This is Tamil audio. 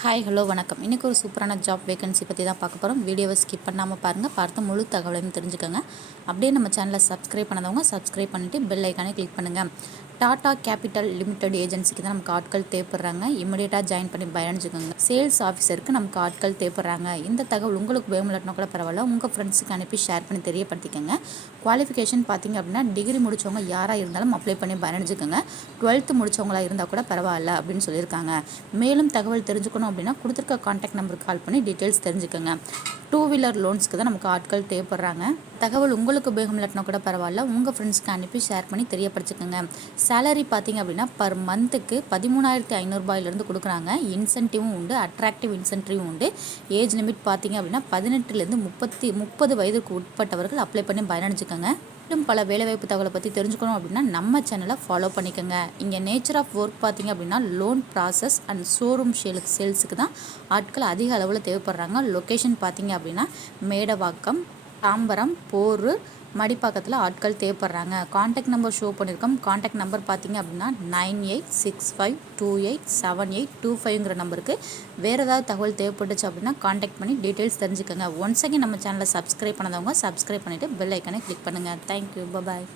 ஹாய் ஹலோ வணக்கம். இன்றைக்கி ஒரு சூப்பரான ஜாப் வேகன்சி பற்றி தான் பார்க்க போகிறோம். வீடியோவை ஸ்கிப் பண்ணாமல் பாருங்கள், பார்த்து முழு தகவலையும் தெரிஞ்சுக்கோங்க. அப்படியே நம்ம சேனலை சப்ஸ்கிரைப் பண்ணாதவங்க சப்ஸ்கிரைப் பண்ணிவிட்டு பெல் ஐக்கானே கிளிக் பண்ணுங்கள். டாடா கேபிட்டல் லிமிடெட் ஏஜென்சிக்கு தான் நமக்கு ஆட்கள் தேவைப்படுறாங்க. இமிடியேட்டாக ஜாயின் பண்ணி பயணிச்சுக்கோங்க. சேல்ஸ் ஆஃபீஸருக்கு நமக்கு ஆட்கள் தேவைப்படுறாங்க. இந்த தகவல் உங்களுக்கு வேணும்னா கூட பரவாயில்ல, உங்கள் ஃப்ரெண்ட்ஸுக்கு அனுப்பி ஷேர் பண்ணி தெரியப்படுத்திக்கோங்க. குவாலிஃபிகேஷன் பார்த்திங்க அப்படின்னா டிகிரி முடித்தவங்க யாராக இருந்தாலும் அப்ளை பண்ணி பயணிச்சுக்கோங்க. 12th முடித்தவங்களா இருந்தால் கூட பரவாயில்ல அப்படின்னு சொல்லியிருக்காங்க. மேலும் தகவல் தெரிஞ்சுக்கணும் அப்படின்னா கொடுத்துருக்க கான்டாக்ட் நம்பருக்கு கால் பண்ணி டீட்டெயில்ஸ் தெரிஞ்சுக்கோங்க. 2 வீலர் லோன்ஸ்க்கு தான் நமக்கு ஆட்கள் தேவைப்படுறாங்க. தகவல் உங்களுக்கு உபயோகம் இல்லாட்டினா கூட பரவாயில்ல, உங்கள் ஃப்ரெண்ட்ஸ்க்கு அனுப்பி ஷேர் பண்ணி தெரியப்படுத்திக்கோங்க. சேலரி பார்த்திங்க அப்படின்னா பர் மந்த்துக்கு 13,500 ரூபாயிலிருந்து கொடுக்குறாங்க. இன்சென்டிவும் உண்டு, அட்ராக்டிவ் இன்சென்டிவும் உண்டு. ஏஜ் லிமிட் பார்த்திங்க அப்படின்னா 18லேருந்து 30 வயதுக்கு உட்பட்டவர்கள் அப்ளை பண்ணி பயனடைஞ்சுக்கோங்க. இன்னும் பல வேலைவாய்ப்பு தகவலை பற்றி தெரிஞ்சுக்கணும் அப்படின்னா நம்ம சேனலை ஃபாலோ பண்ணிக்கோங்க. இங்கே நேச்சர் ஆஃப் ஒர்க் பார்த்திங்க அப்படின்னா லோன் ப்ராசஸ் அண்ட் ஷோரூம் சேல்ஸுக்கு தான் ஆட்கள் அதிக அளவில் தேவைப்படுறாங்க. லொக்கேஷன் பார்த்திங்க அப்படின்னா மேடவாக்கம், தாம்பரம், போரூர், மடிப்பாக்கத்தில் ஆட்கள் தேவைப்படுறாங்க. கான்டாக்ட் நம்பர் ஷோ பண்ணியிருக்கோம். கான்டாக்ட் நம்பர் பார்த்திங்க அப்படின்னா 9865287825 நம்பருக்கு. வேறு ஏதாவது தகவல் தேவைப்பட்டுச்சு அப்படின்னா கான்டாக்ட் பண்ணி டீட்டெயில்ஸ் தெரிஞ்சுக்கோங்க. ஒன்ஸ் அகேன் நம்ம சேனலை சப்ஸ்கிரைப் பண்ணாதவங்க சப்ஸ்கிரைப் பண்ணிவிட்டு பெல் ஐக்கானை கிளிக் பண்ணுங்கள். தேங்க்யூ, பாய்.